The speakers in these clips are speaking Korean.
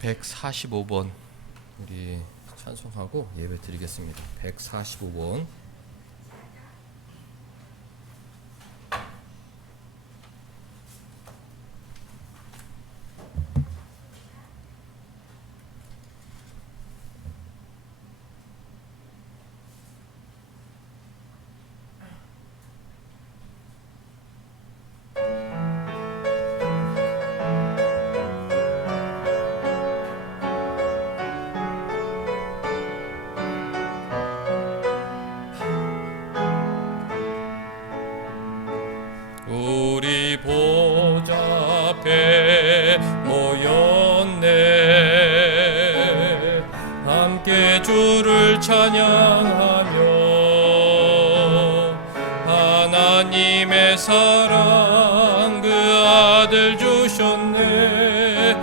145번 우리 찬송하고 예배 드리겠습니다. 145번. 우리 보좌 앞에 모였네. 함께 주를 찬양하며 하나님의 사랑 그 아들 주셨네.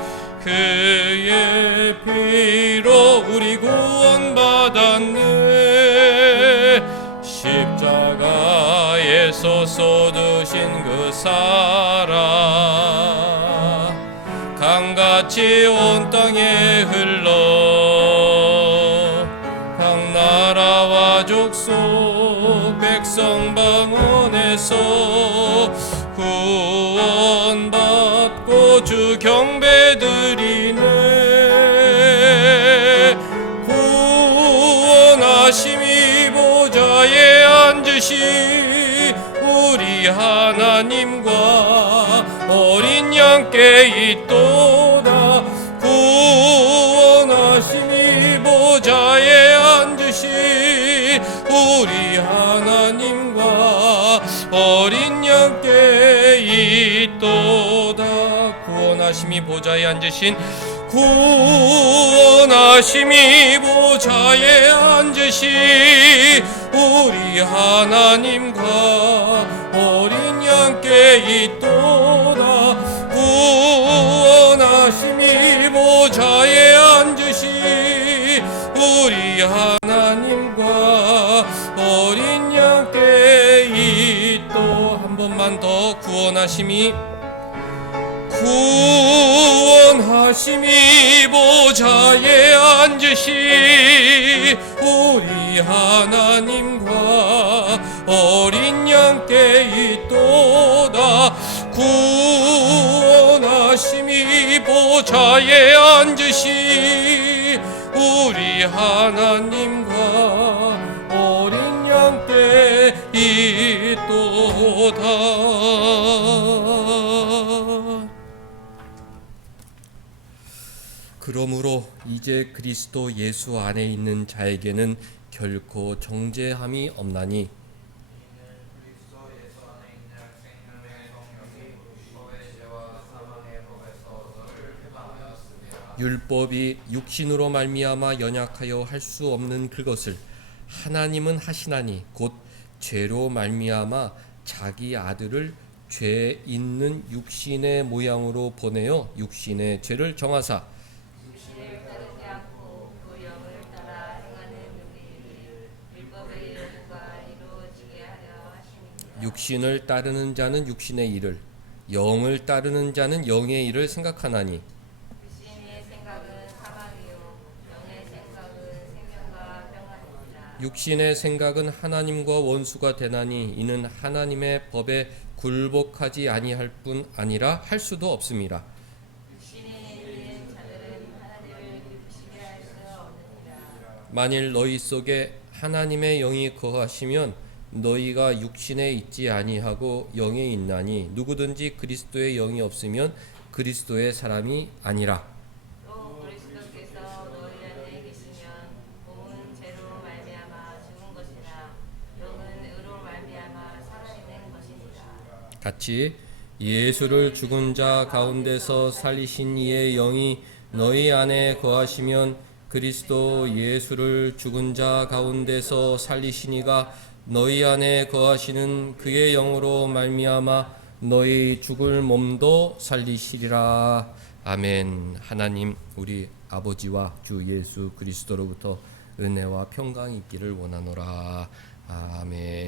그의 피로 우리 구원받았네. 십자가에서 쏟으신 그 사랑 강같이 온 땅에 흘러 각 나라와 족속 백성 방언에서 구원받고 주 경배드리네. 구원하심이 보좌에 앉으시 우리 하나님과 어린 양께 있도다. 구원하심이 보좌에 앉으시 우리 하나님과 어린 양께 있도다. 구원하심이 보좌에 앉으신 구원하심이 보좌에 앉으시 우리 하나님과 어린 양께 있도다. 구원하심이 보좌에 앉으시 우리 하나님과 어린 양께 있도. 한 번만 더. 구원하심이 보좌에 앉으시 우리 하나님과 어린 양께 있도다. 구원하심이 보좌에 앉으시 우리 하나님과 어린 양께 있도다. 그러므로 이제 그리스도 예수 안에 있는 자에게는 결코 정죄함이 없나니 율법이 육신으로 말미암아 연약하여 할 수 없는 그것을 하나님은 하시나니 곧 죄로 말미암아 자기 아들을 죄 있는 육신의 모양으로 보내어 육신의 죄를 정하사 육신을 따르는 자는 육신의 일을, 영을 따르는 자는 영의 일을 생각하나니 육신의 생각은 하나님과 원수가 되나니 이는 하나님의 법에 굴복하지 아니할 뿐 아니라 할 수도 없습니다. 만일 너희 속에 하나님의 영이 거하시면 너희가 육신에 있지 아니하고 영에 있나니 누구든지 그리스도의 영이 없으면 그리스도의 사람이 아니라. 또 그리스도께서 너희 안에 계시면 몸은 죄로 말미암아 죽은 것이나 영은 의로 말미암아 살아있는 것이니라. 같이 예수를 죽은 자 가운데서 살리신 이의 영이 너희 안에 거하시면 그리스도 예수를 죽은 자 가운데서 살리신 이가 너희 안에 거하시는 그의 영으로 말미암아 너희 죽을 몸도 살리시리라. 아멘. 하나님 우리 아버지와 주 예수 그리스도로부터 은혜와 평강이 있기를 원하노라. 아멘.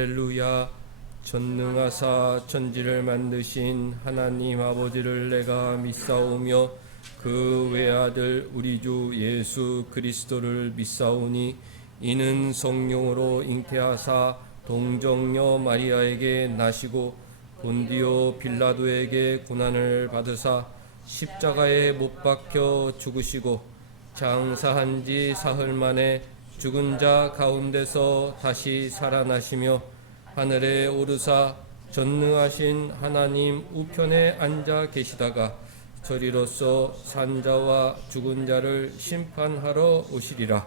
할렐루야. 전능하사 천지를 만드신 하나님 아버지를 내가 믿사오며 그 외아들 우리 주 예수 그리스도를 믿사오니 이는 성령으로 잉태하사 동정녀 마리아에게 나시고 본디오 빌라도에게 고난을 받으사 십자가에 못 박혀 죽으시고 장사한 지 사흘 만에 죽은 자 가운데서 다시 살아나시며 하늘에 오르사 전능하신 하나님 우편에 앉아 계시다가 저리로서 산자와 죽은 자를 심판하러 오시리라.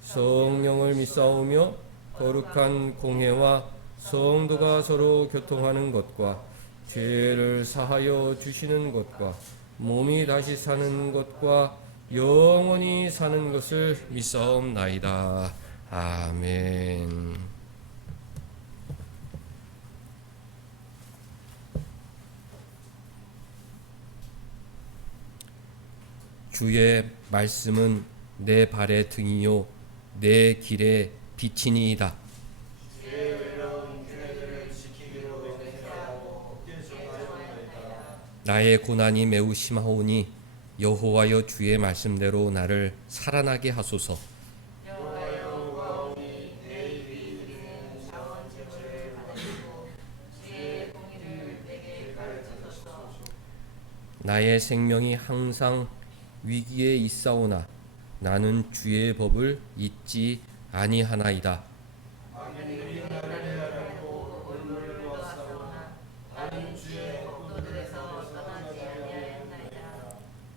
성령을 믿사오며 거룩한 공회와 성도가 서로 교통하는 것과 죄를 사하여 주시는 것과 몸이 다시 사는 것과 영원히 사는 것을 믿사옵나이다. 아멘. 주의 말씀은 내 발의 등이요 내 길의 빛이니이다. 나의 고난이 매우 심하오니 여호와여 주의 말씀대로 나를 살아나게 하소서. 나의 생명이 항상 위기에 있사오나 나는 주의 법을 잊지 아니하나이다.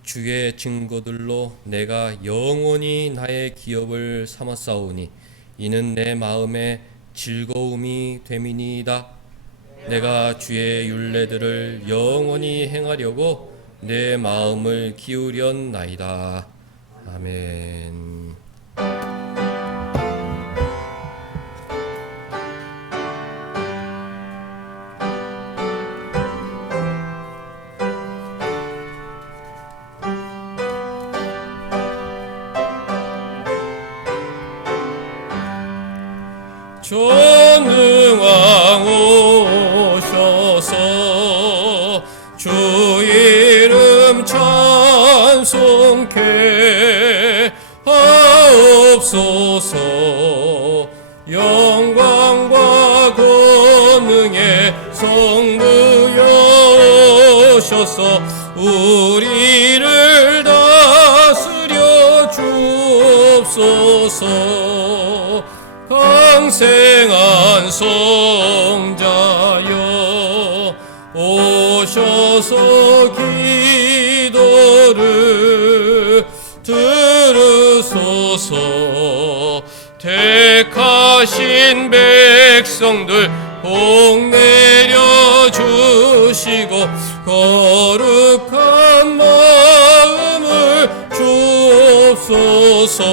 주의 증거들로 내가 영원히 나의 기업을 삼았사오니 이는 내 마음의 즐거움이 됨이니이다. 내가 주의 율례들을 영원히 행하려고 내 마음을 기울였나이다. 아멘. 전능왕 오셔서 주 이름 찬송케 하옵소서. 영광과 권능의 성부여 오셔서 우리를 다스려 주옵소서. 강생한 성자여 오셔서 기도를 들으소서. 택하신 백성들 복 내려 주시고 거룩한 마음을 주옵소서.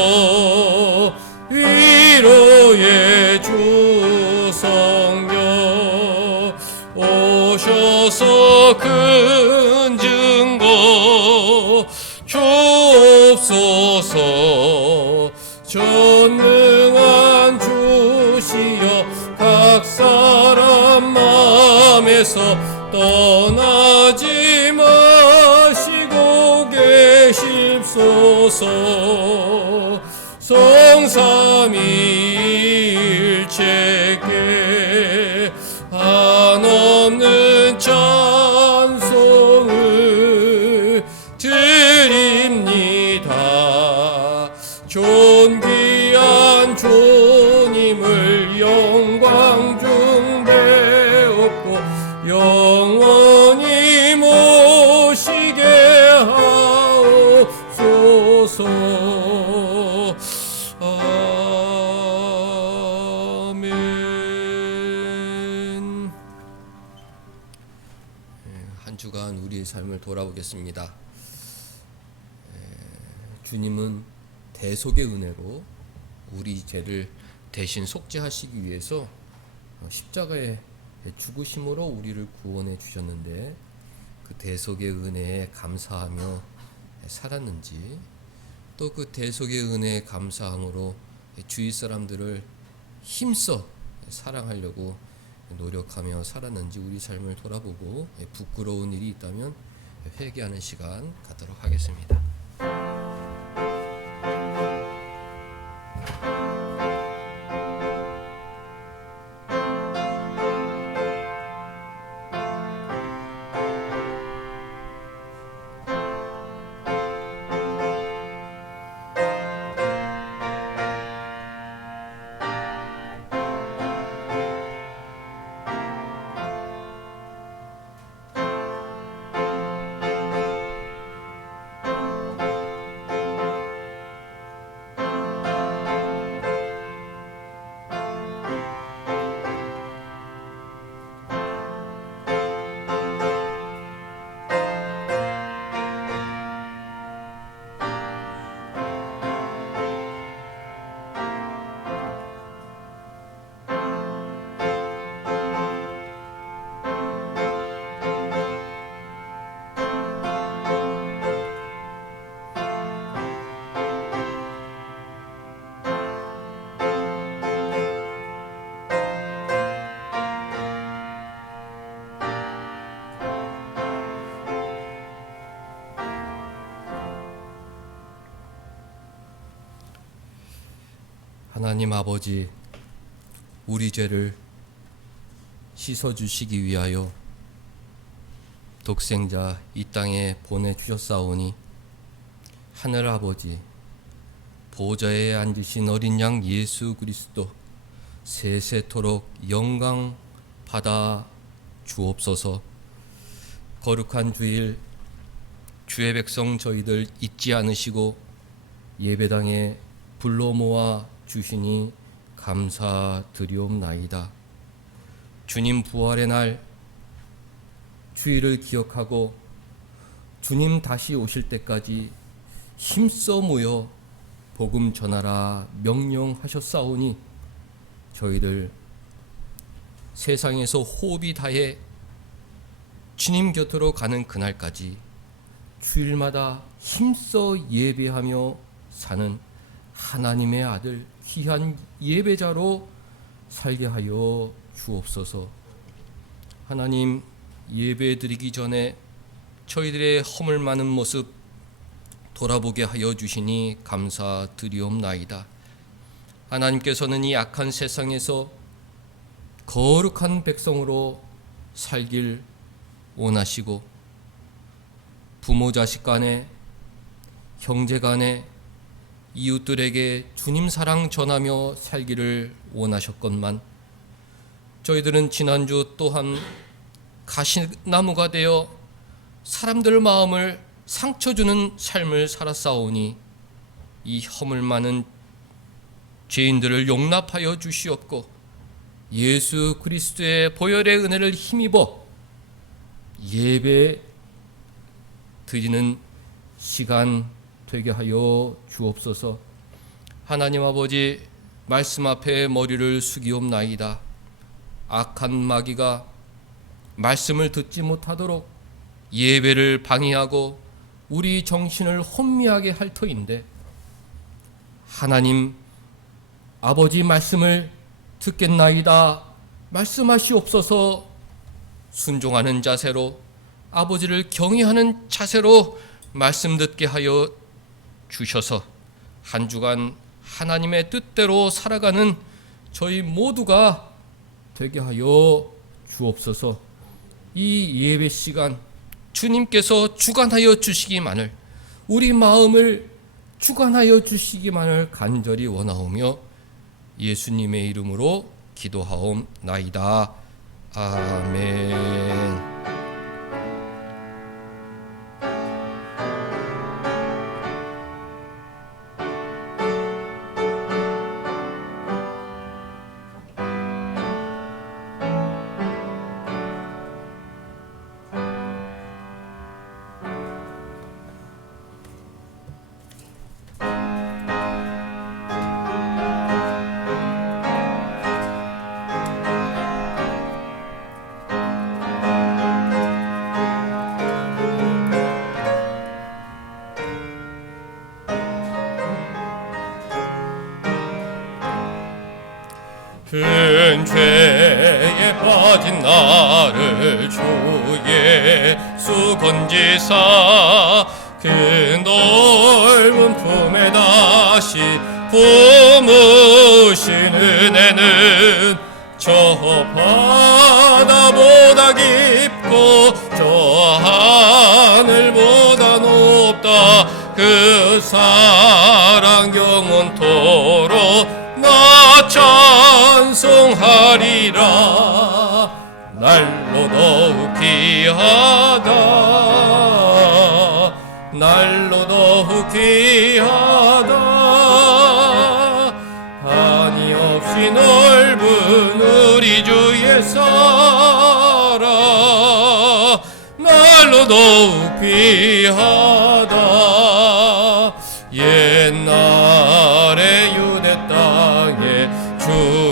위로의 주 성령 오셔서 큰 증거 주옵소서. 전능한 주시여 각 사람 마음에서 떠나지 마시고 계십소서. 성삼위일체께 한없는 찬송을 드립니다. 존귀한 주님을 영광 중 배웠고 영원히 모시게 하옵소서. 아멘. 한 주간 우리의 삶을 돌아보겠습니다. 주님은 대속의 은혜로 우리 죄를 대신 속죄하시기 위해서 십자가의 죽으심으로 우리를 구원해 주셨는데 그 대속의 은혜에 감사하며 살았는지, 또 그 대속의 은혜에 감사함으로 주위 사람들을 힘써 사랑하려고 노력하며 살았는지 우리 삶을 돌아보고 부끄러운 일이 있다면 회개하는 시간 갖도록 하겠습니다. 하나님 아버지, 우리 죄를 씻어주시기 위하여 독생자 이 땅에 보내주셨사오니 하늘 아버지, 보좌에 앉으신 어린 양 예수 그리스도 세세토록 영광 받아 주옵소서. 거룩한 주일 주의 백성 저희들 잊지 않으시고 예배당에 불러 모아 주시니 감사드리옵나이다. 주님 부활의 날 주일을 기억하고 주님 다시 오실 때까지 힘써 모여 복음 전하라 명령하셨사오니 저희들 세상에서 호흡이 다해 주님 곁으로 가는 그날까지 주일마다 힘써 예배하며 사는 하나님의 아들 귀한 예배자로 살게 하여 주옵소서. 하나님, 예배 드리기 전에 저희들의 허물 많은 모습 돌아보게 하여 주시니 감사드리옵나이다. 하나님께서는 이 악한 세상에서 거룩한 백성으로 살길 원하시고 부모 자식 간에 형제 간에 이웃들에게 주님 사랑 전하며 살기를 원하셨건만 저희들은 지난주 또한 가시나무가 되어 사람들 마음을 상처주는 삶을 살았사오니 이 허물 많은 죄인들을 용납하여 주시옵고 예수 그리스도의 보혈의 은혜를 힘입어 예배 드리는 시간 되게 하여 주옵소서. 하나님 아버지, 말씀 앞에 머리를 숙이옵나이다. 악한 마귀가 말씀을 듣지 못하도록 예배를 방해하고 우리 정신을 혼미하게 할 터인데 하나님 아버지 말씀을 듣겠나이다 말씀하시옵소서. 순종하는 자세로 아버지를 경외하는 자세로 말씀 듣게 하여 주셔서 한 주간 하나님의 뜻대로 살아가는 저희 모두가 되게 하여 주옵소서. 이 예배 시간 주님께서 주관하여 주시기만을, 우리 마음을 주관하여 주시기만을 간절히 원하오며 예수님의 이름으로 기도하옵나이다. 아멘. 큰 죄의 빠진 나를 주 예수 건지사 그 넓은 품에 다시 품으신 은혜는 저 바다보다 깊고 저 하늘보다 높다. 그 사랑 영원토록 나 찬송하리라. 날로 더욱 귀하다. 날로 더욱 귀하다. 한이 없이 넓은 우리 주의 사랑 날로 더욱 귀하다. 옛날에 유대 땅에 주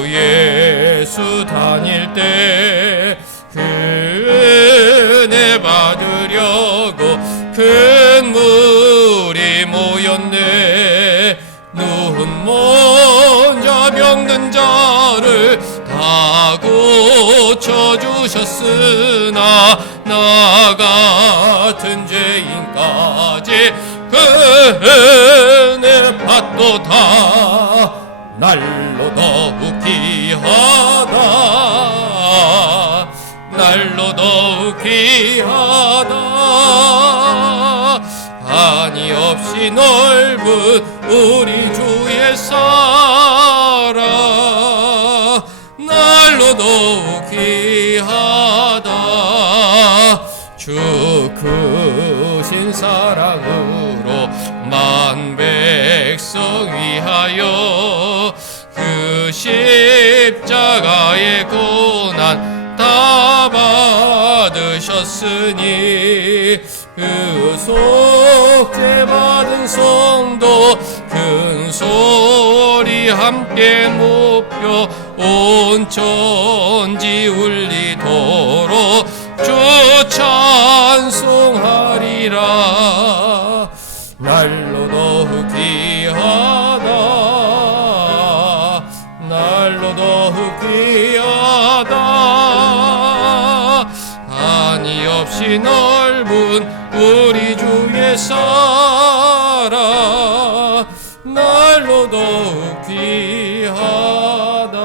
예수 다닐 때 그 은혜 받으려고 큰 물이 모였네. 누운 먼저 병든 자를 다 고쳐주셨으나 나 같은 죄인까지 그 은혜 받도다. 날로 더욱 귀하다. 날로 더욱 귀하다. 한이 없이 넓은 우리 주의 사랑 날로 더욱 귀하다. 주 크신 사랑으로 만 백성 위하여 그 십자가의 고난 다 받으셨으니 그 속죄 받은 성도 큰 소리 함께 높여 온 천지 울리도록 주 찬송하리라. 날로 더욱 귀하다. 날로 더욱 귀하다. 한이 없이 넓은 우리 주의 사랑 날로 더욱 귀하다.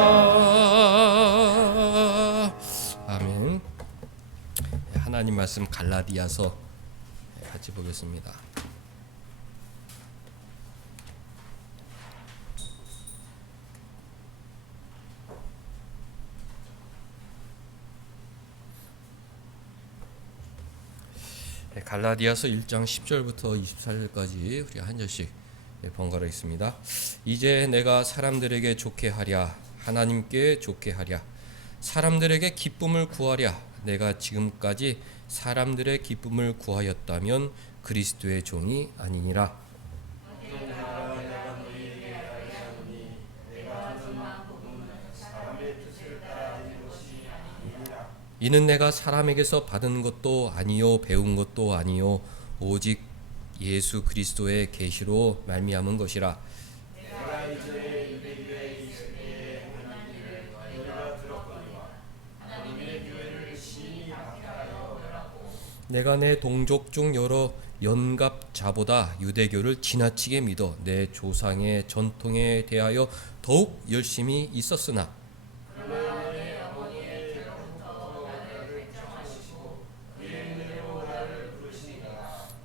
아멘. 하나님 말씀 갈라디아서 같이 보겠습니다. 갈라디아서 1장 10절부터 24절까지 우리 한 절씩 번갈아 있습니다. 이제 내가 사람들에게 좋게 하랴 하나님께 좋게 하랴 사람들에게 기쁨을 구하랴. 내가 지금까지 사람들의 기쁨을 구하였다면 그리스도의 종이 아니니라. 이는 내가 사람에게서 받은 것도 아니요 배운 것도 아니요 오직 예수 그리스도의 계시로 말미암은 것이라. 내가 내 동족 중 여러 연갑자보다 유대교를 지나치게 믿어 내 조상의 전통에 대하여 더욱 열심히 있었으나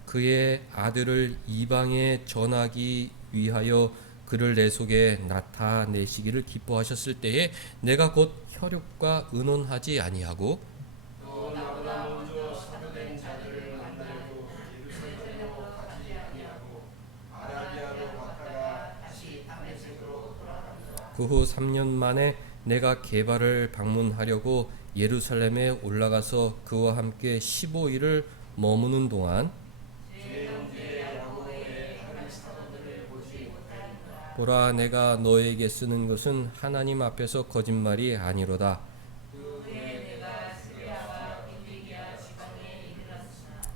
그의 아들을 이방에 전하기 위하여 그를 내 속에 나타내시기를 기뻐하셨을 때에 내가 곧 혈육과 의논하지 아니하고 그 후 3년 만에 내가 게바를 방문하려고 예루살렘에 올라가서 그와 함께 15일을 머무는 동안 보라 내가 너에게 쓰는 것은 하나님 앞에서 거짓말이 아니로다.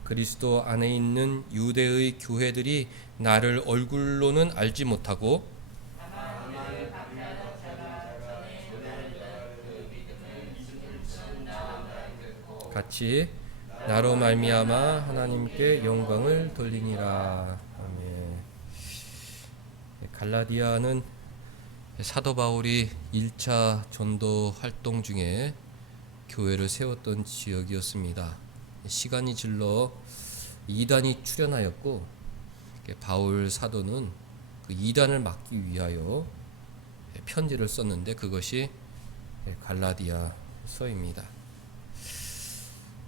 그리스도 안에 있는 유대의 교회들이 나를 얼굴로는 알지 못하고 같이 나로 말미암아 하나님께 영광을 돌리니라. 아멘. 갈라디아는 사도 바울이 1차 전도 활동 중에 교회를 세웠던 지역이었습니다. 시간이 질러 이단이 출현하였고 바울 사도는 그 이단을 막기 위하여 편지를 썼는데 그것이 갈라디아서입니다.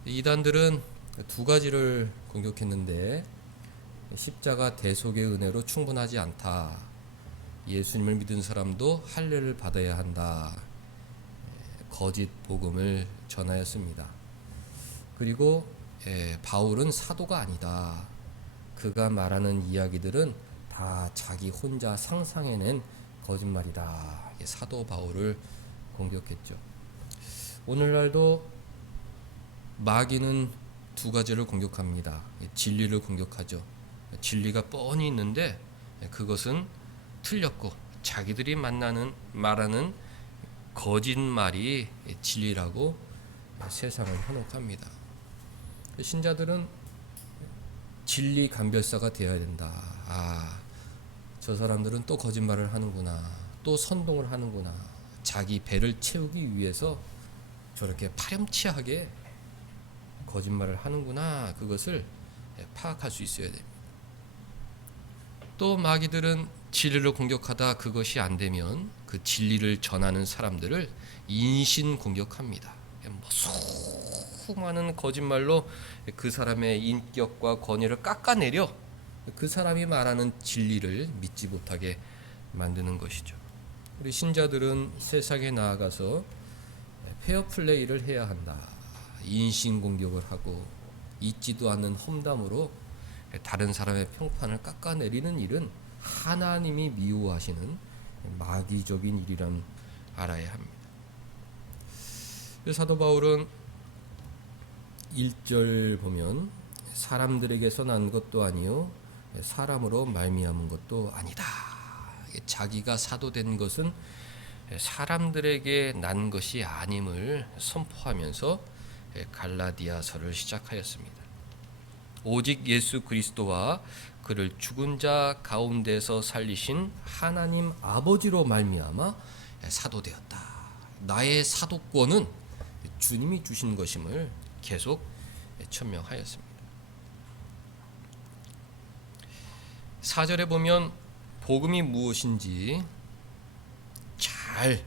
이단들은 두 가지를 공격했는데 십자가 대속의 은혜로 충분하지 않다. 예수님을 믿은 사람도 할례를 받아야 한다. 거짓 복음을 전하였습니다. 그리고 바울은 사도가 아니다. 그가 말하는 이야기들은 다 자기 혼자 상상해낸 거짓말이다. 사도 바울을 공격했죠. 오늘날도 마귀는 두 가지를 공격합니다. 진리를 공격하죠. 진리가 뻔히 있는데 그것은 틀렸고 자기들이 말하는 거짓말이 진리라고 세상을 현혹합니다. 신자들은 진리 감별사가 되어야 된다. 저 사람들은 또 거짓말을 하는구나. 또 선동을 하는구나. 자기 배를 채우기 위해서 저렇게 파렴치하게 거짓말을 하는구나. 그것을 파악할 수 있어야 됩니다. 또 마귀들은 진리를 공격하다 그것이 안 되면 그 진리를 전하는 사람들을 인신 공격합니다. 수많은 거짓말로 그 사람의 인격과 권위를 깎아내려 그 사람이 말하는 진리를 믿지 못하게 만드는 것이죠. 우리 신자들은 세상에 나아가서 페어플레이를 해야 한다. 인신공격을 하고 있지도 않는 험담으로 다른 사람의 평판을 깎아내리는 일은 하나님이 미워하시는 마귀적인 일이란 알아야 합니다. 사도 바울은 1절 보면 사람들에게서 난 것도 아니요 사람으로 말미암은 것도 아니다. 자기가 사도된 것은 사람들에게 난 것이 아님을 선포하면서 갈라디아서를 시작하였습니다. 오직 예수 그리스도와 그를 죽은 자 가운데서 살리신 하나님 아버지로 말미암아 사도되었다. 나의 사도권은 주님이 주신 것임을 계속 천명하였습니다. 4절에 보면 복음이 무엇인지 잘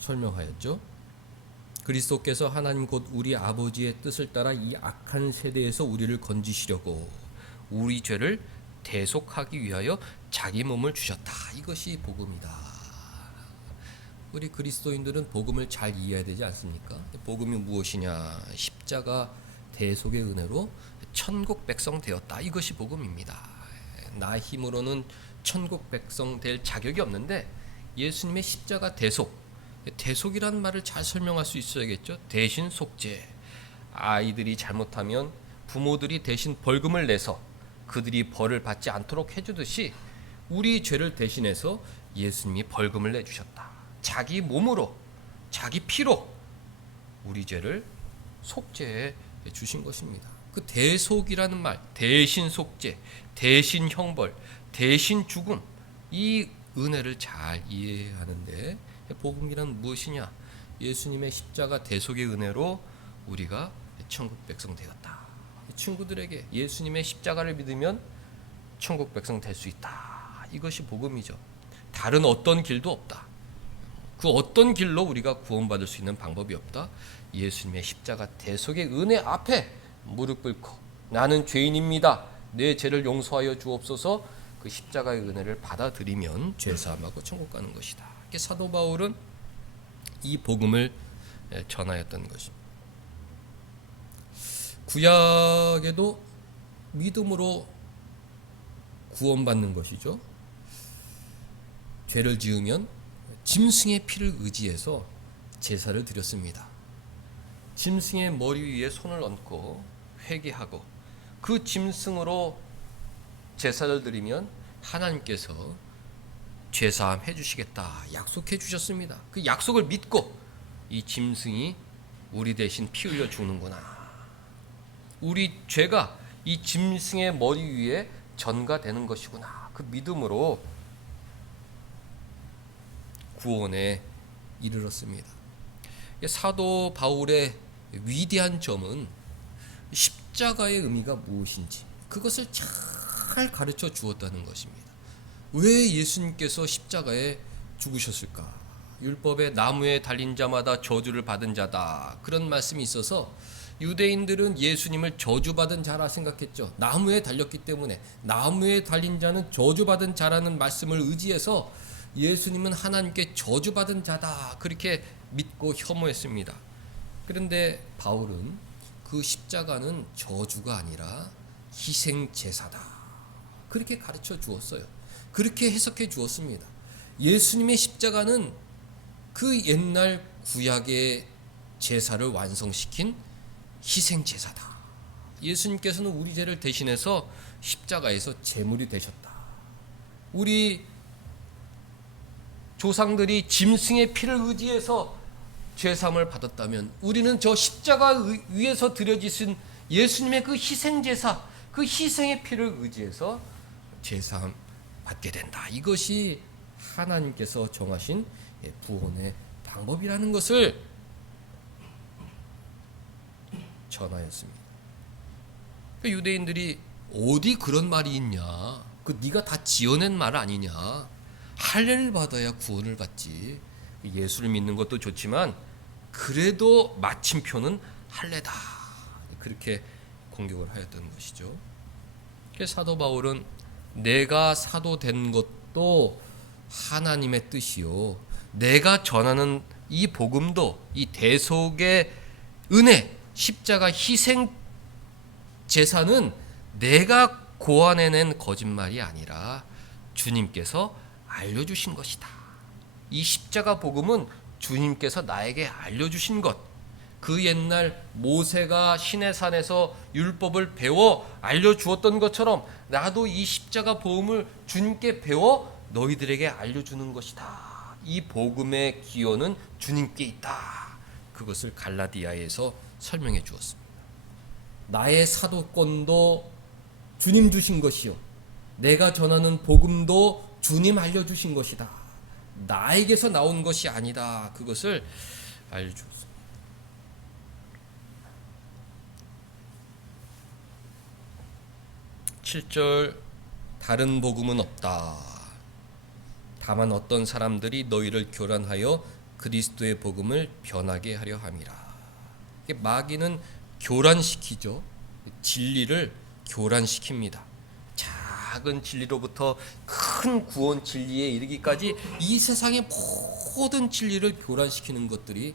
설명하였죠. 그리스도께서 하나님 곧 우리 아버지의 뜻을 따라 이 악한 세대에서 우리를 건지시려고 우리 죄를 대속하기 위하여 자기 몸을 주셨다. 이것이 복음이다. 우리 그리스도인들은 복음을 잘 이해해야 되지 않습니까? 복음이 무엇이냐? 십자가 대속의 은혜로 천국 백성 되었다. 이것이 복음입니다. 나 힘으로는 천국 백성 될 자격이 없는데 예수님의 십자가 대속이라는 말을 잘 설명할 수 있어야겠죠. 대신 속죄. 아이들이 잘못하면 부모들이 대신 벌금을 내서 그들이 벌을 받지 않도록 해주듯이 우리 죄를 대신해서 예수님이 벌금을 내주셨다. 자기 몸으로 자기 피로 우리 죄를 속죄해 주신 것입니다. 그 대속이라는 말, 대신 속죄, 대신 형벌, 대신 죽음, 이 은혜를 잘 이해하는데 복음이란 무엇이냐? 예수님의 십자가 대속의 은혜로 우리가 천국 백성 되었다. 친구들에게 예수님의 십자가를 믿으면 천국 백성 될 수 있다. 이것이 복음이죠. 다른 어떤 길도 없다. 그 어떤 길로 우리가 구원받을 수 있는 방법이 없다. 예수님의 십자가 대속의 은혜 앞에 무릎 꿇고 나는 죄인입니다. 내 죄를 용서하여 주옵소서. 그 십자가의 은혜를 받아들이면 죄사함하고 천국 가는 것이다. 사도 바울은 이 복음을 전하였던 것입니다. 구약에도 믿음으로 구원받는 것이죠. 죄를 지으면 짐승의 피를 의지해서 제사를 드렸습니다. 짐승의 머리 위에 손을 얹고 회개하고 그 짐승으로 제사를 드리면 하나님께서 죄사함 해주시겠다 약속해 주셨습니다. 그 약속을 믿고 이 짐승이 우리 대신 피 흘려 죽는구나. 우리 죄가 이 짐승의 머리 위에 전가되는 것이구나. 그 믿음으로 구원에 이르렀습니다. 사도 바울의 위대한 점은 십자가의 의미가 무엇인지 그것을 잘 가르쳐 주었다는 것입니다. 왜 예수님께서 십자가에 죽으셨을까? 율법의 나무에 달린 자마다 저주를 받은 자다, 그런 말씀이 있어서 유대인들은 예수님을 저주받은 자라 생각했죠. 나무에 달렸기 때문에 나무에 달린 자는 저주받은 자라는 말씀을 의지해서 예수님은 하나님께 저주받은 자다, 그렇게 믿고 혐오했습니다. 그런데 바울은 그 십자가는 저주가 아니라 희생제사다, 그렇게 가르쳐 주었어요. 그렇게 해석해 주었습니다. 예수님의 십자가는 그 옛날 구약의 제사를 완성시킨 희생제사다. 예수님께서는 우리 죄를 대신해서 십자가에서 제물이 되셨다. 우리 조상들이 짐승의 피를 의지해서 죄사함을 받았다면 우리는 저 십자가 위에서 드려지신 예수님의 그 희생제사, 그 희생의 피를 의지해서 죄사함 받게 된다. 이것이 하나님께서 정하신 구원의 방법이라는 것을 전하였습니다. 유대인들이 어디 그런 말이 있냐, 그 네가 다 지어낸 말 아니냐, 할례를 받아야 구원을 받지. 예수를 믿는 것도 좋지만 그래도 마침표는 할례다, 그렇게 공격을 하였던 것이죠. 그래서 사도 바울은 내가 사도 된 것도 하나님의 뜻이요, 내가 전하는 이 복음도, 이 대속의 은혜, 십자가 희생 제사는 내가 고안해낸 거짓말이 아니라 주님께서 알려주신 것이다. 이 십자가 복음은 주님께서 나에게 알려주신 것, 그 옛날 모세가 시내산에서 율법을 배워 알려주었던 것처럼 나도 이 십자가 복음을 주님께 배워 너희들에게 알려주는 것이다. 이 복음의 기원은 주님께 있다. 그것을 갈라디아에서 설명해 주었습니다. 나의 사도권도 주님 주신 것이요, 내가 전하는 복음도 주님 알려주신 것이다. 나에게서 나온 것이 아니다. 그것을 알려주었습니다. 7절, 다른 복음은 없다. 다만 어떤 사람들이 너희를 교란하여 그리스도의 복음을 변하게 하려 함이라. 마귀는 교란시키죠. 진리를 교란시킵니다. 작은 진리로부터 큰 구원 진리에 이르기까지 이 세상의 모든 진리를 교란시키는 것들이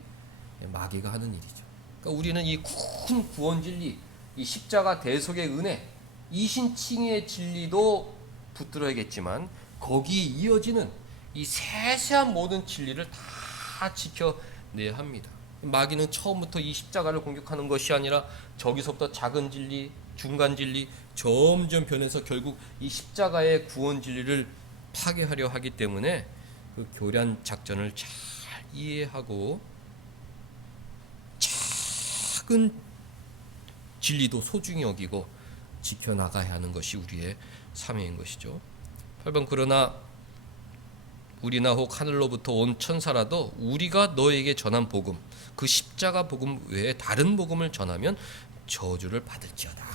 마귀가 하는 일이죠. 그러니까 우리는 이 큰 구원 진리, 이 십자가 대속의 은혜, 이신칭의 진리도 붙들어야겠지만 거기에 이어지는 이 세세한 모든 진리를 다 지켜내야 합니다. 마귀는 처음부터 이 십자가를 공격하는 것이 아니라 저기서부터 작은 진리, 중간 진리, 점점 변해서 결국 이 십자가의 구원 진리를 파괴하려 하기 때문에 그 교란 작전을 잘 이해하고 작은 진리도 소중히 여기고 지켜나가야 하는 것이 우리의 사명인 것이죠. 8번, 그러나 우리나 혹 하늘로부터 온 천사라도 우리가 너에게 전한 복음, 그 십자가 복음 외에 다른 복음을 전하면 저주를 받을지어다.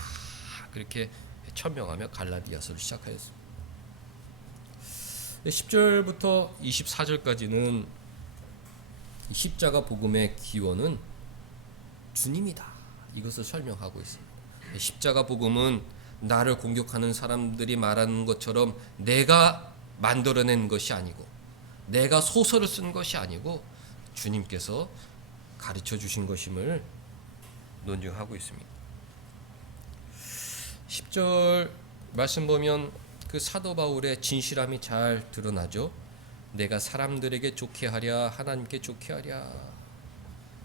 그렇게 천명하며 갈라디아서를 시작하였습니다. 10절부터 24절까지는 십자가 복음의 기원은 주님이다, 이것을 설명하고 있습니다. 십자가 복음은 나를 공격하는 사람들이 말하는 것처럼 내가 만들어낸 것이 아니고 내가 소설을 쓴 것이 아니고 주님께서 가르쳐 주신 것임을 논증하고 있습니다. 10절 말씀 보면 그 사도 바울의 진실함이 잘 드러나죠. 내가 사람들에게 좋게 하랴 하나님께 좋게 하랴.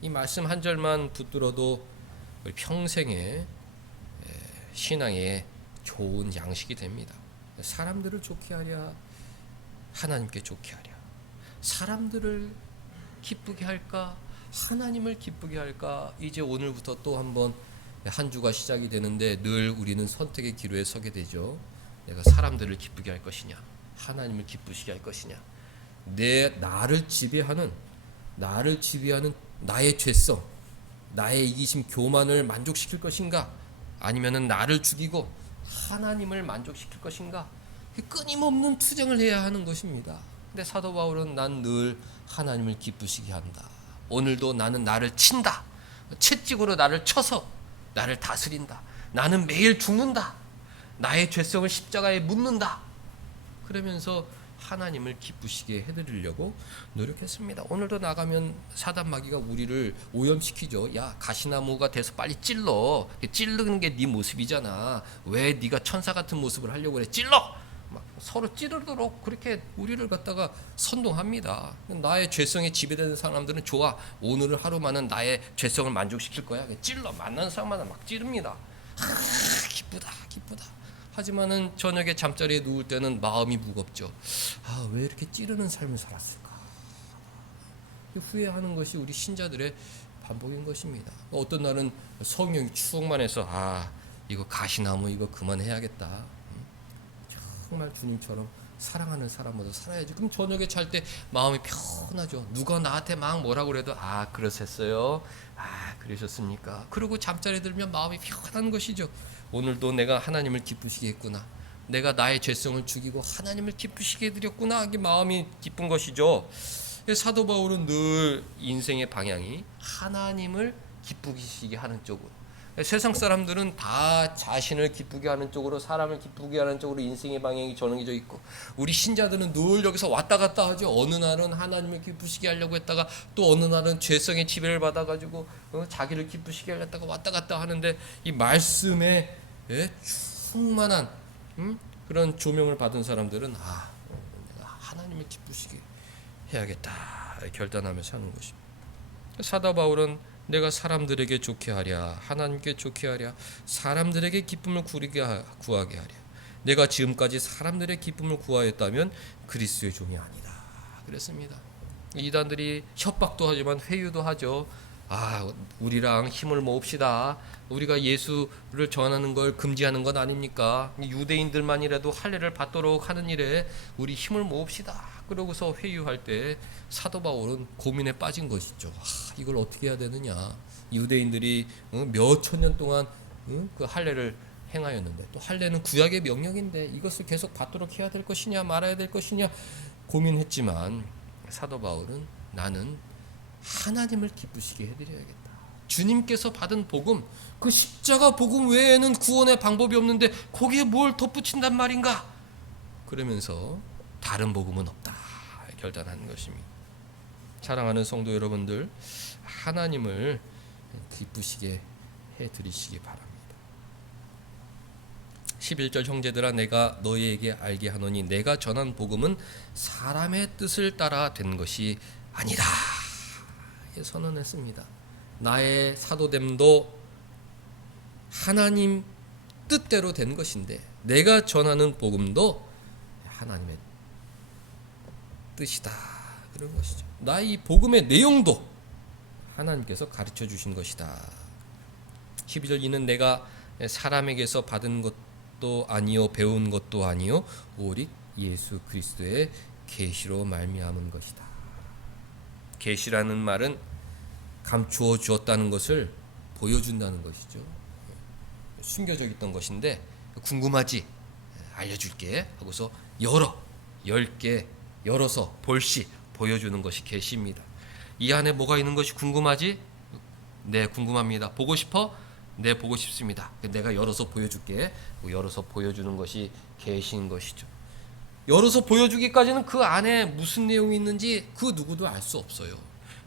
이 말씀 한 절만 붙들어도 우리 평생의 신앙의 좋은 양식이 됩니다. 사람들을 좋게 하랴 하나님께 좋게 하랴. 사람들을 기쁘게 할까 하나님을 기쁘게 할까? 이제 오늘부터 또 한번 한 주가 시작이 되는데 늘 우리는 선택의 기로에 서게 되죠. 내가 사람들을 기쁘게 할 것이냐, 하나님을 기쁘시게 할 것이냐. 나를 지배하는 나의 죄성, 나의 이기심, 교만을 만족시킬 것인가, 아니면은 나를 죽이고 하나님을 만족시킬 것인가. 끊임없는 투쟁을 해야 하는 것입니다. 근데 사도 바울은 난 늘 하나님을 기쁘시게 한다. 오늘도 나는 나를 친다. 채찍으로 나를 쳐서 나를 다스린다. 나는 매일 죽는다. 나의 죄성을 십자가에 묻는다. 그러면서 하나님을 기쁘시게 해드리려고 노력했습니다. 오늘도 나가면 사단 마귀가 우리를 오염시키죠. 야, 가시나무가 돼서 빨리 찔러. 찌르는 게 네 모습이잖아. 왜 네가 천사 같은 모습을 하려고 그래? 찔러! 막 서로 찌르도록 그렇게 우리를 갖다가 선동합니다. 나의 죄성에 지배되는 사람들은 좋아. 오늘 하루만은 나의 죄성을 만족시킬 거야. 찔러. 만나는 사람마다 막 찌릅니다. 기쁘다, 기쁘다. 하지만은 저녁에 잠자리에 누울 때는 마음이 무겁죠. 왜 이렇게 찌르는 삶을 살았을까? 후회하는 것이 우리 신자들의 반복인 것입니다. 어떤 날은 성령이 충만해서 이거 가시나무 이거 그만해야겠다. 정말 주님처럼 사랑하는 사람으로 살아야지. 그럼 저녁에 잘 때 마음이 편하죠. 누가 나한테 막 뭐라고 그래도 그러셨어요. 그러셨습니까? 그리고 잠자리에 들면 마음이 편한 것이죠. 오늘도 내가 하나님을 기쁘시게 했구나. 내가 나의 죄성을 죽이고 하나님을 기쁘시게 해드렸구나. 이게 마음이 기쁜 것이죠. 사도 바울은 늘 인생의 방향이 하나님을 기쁘시게 하는 쪽으로. 세상 사람들은 다 자신을 기쁘게 하는 쪽으로, 사람을 기쁘게 하는 쪽으로 인생의 방향이 정해져 있고, 우리 신자들은 늘 여기서 왔다 갔다 하죠. 어느 날은 하나님을 기쁘시게 하려고 했다가 또 어느 날은 죄성의 지배를 받아가지고 자기를 기쁘시게 하려다가 왔다 갔다 하는데, 이 말씀에 충만한 그런 조명을 받은 사람들은 내가 하나님을 기쁘시게 해야겠다 결단하며 사는 것입니다. 사도 바울은 내가 사람들에게 좋게 하랴, 하나님께 좋게 하랴, 사람들에게 기쁨을 구하게 하랴. 내가 지금까지 사람들의 기쁨을 구하였다면 그리스도의 종이 아니다. 그랬습니다. 이단들이 협박도 하지만 회유도 하죠. 우리랑 힘을 모읍시다. 우리가 예수를 전하는 걸 금지하는 건 아닙니까? 유대인들만이라도 할례를 받도록 하는 일에 우리 힘을 모읍시다. 그러고서 회유할 때 사도 바울은 고민에 빠진 것이죠. 이걸 어떻게 해야 되느냐. 유대인들이 몇 천 년 동안 그 할례를 행하였는데, 또 할례는 구약의 명령인데 이것을 계속 받도록 해야 될 것이냐 말아야 될 것이냐 고민했지만, 사도 바울은 나는 하나님을 기쁘시게 해드려야겠다. 주님께서 받은 복음, 그 십자가 복음 외에는 구원의 방법이 없는데 거기에 뭘 덧붙인단 말인가? 그러면서 다른 복음은 없다 결단하는 것입니다. 사랑하는 성도 여러분들, 하나님을 기쁘시게 해드리시기 바랍니다. 11절 형제들아, 내가 너희에게 알게 하노니 내가 전한 복음은 사람의 뜻을 따라 된 것이 아니다 선언했습니다. 나의 사도됨도 하나님 뜻대로 된 것인데, 내가 전하는 복음도 하나님의 뜻이다 그런 것이죠. 나의 이 복음의 내용도 하나님께서 가르쳐 주신 것이다. 12절 이는 내가 사람에게서 받은 것도 아니요 배운 것도 아니요 오직 예수 그리스도의 계시로 말미암은 것이다. 계시라는 말은 감추어 주었다는 것을 보여준다는 것이죠. 숨겨져 있던 것인데 궁금하지? 알려줄게 하고서 10개 열어서 볼시 보여주는 것이 계시입니다. 이 안에 뭐가 있는 것이 궁금하지? 네, 궁금합니다. 보고 싶어? 네, 보고 싶습니다. 내가 열어서 보여줄게. 열어서 보여주는 것이 계시인 것이죠. 열어서 보여주기까지는 그 안에 무슨 내용이 있는지 그 누구도 알 수 없어요.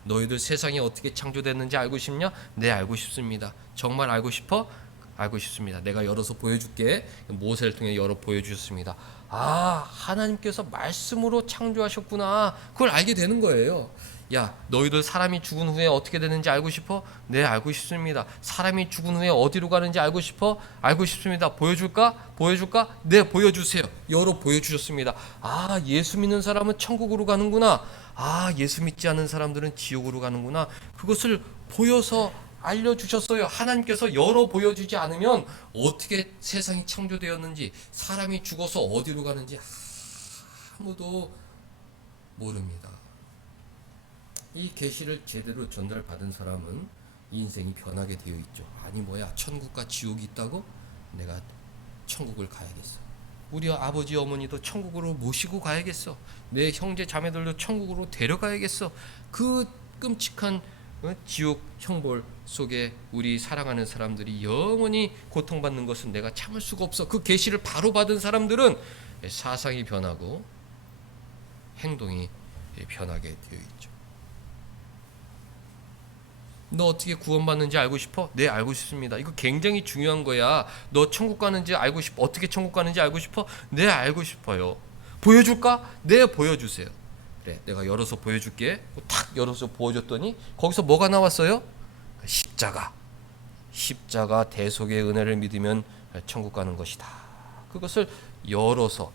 너희들 세상이 어떻게 창조됐는지 알고 싶냐? 네, 알고 싶습니다. 정말 알고 싶어? 알고 싶습니다. 내가 열어서 보여줄게. 모세를 통해 열어 보여주셨습니다. 하나님께서 말씀으로 창조하셨구나. 그걸 알게 되는 거예요. 야, 너희들 사람이 죽은 후에 어떻게 되는지 알고 싶어? 네, 알고 싶습니다. 사람이 죽은 후에 어디로 가는지 알고 싶어? 알고 싶습니다. 보여줄까? 보여줄까? 네, 보여주세요. 여러 보여주셨습니다. 아, 예수 믿는 사람은 천국으로 가는구나. 아, 예수 믿지 않는 사람들은 지옥으로 가는구나. 그것을 보여서 알려주셨어요. 하나님께서 열어 보여주지 않으면 어떻게 세상이 창조되었는지, 사람이 죽어서 어디로 가는지 아무도 모릅니다. 이 계시를 제대로 전달받은 사람은 인생이 변하게 되어 있죠. 아니 뭐야, 천국과 지옥이 있다고? 내가 천국을 가야겠어. 우리 아버지 어머니도 천국으로 모시고 가야겠어. 내 형제 자매들도 천국으로 데려가야겠어. 그 끔찍한 지옥 형벌 속에 우리 사랑하는 사람들이 영원히 고통받는 것은 내가 참을 수가 없어. 그 계시를 바로 받은 사람들은 사상이 변하고 행동이 변하게 되어 있죠. 너 어떻게 구원받는지 알고 싶어? 네, 알고 싶습니다. 이거 굉장히 중요한 거야. 너 천국 가는지 알고 싶어? 어떻게 천국 가는지 알고 싶어? 네, 알고 싶어요. 보여줄까? 네, 보여주세요. 그래, 내가 열어서 보여줄게. 탁 열어서 보여줬더니 거기서 뭐가 나왔어요? 십자가. 십자가 대속의 은혜를 믿으면 천국 가는 것이다. 그것을 열어서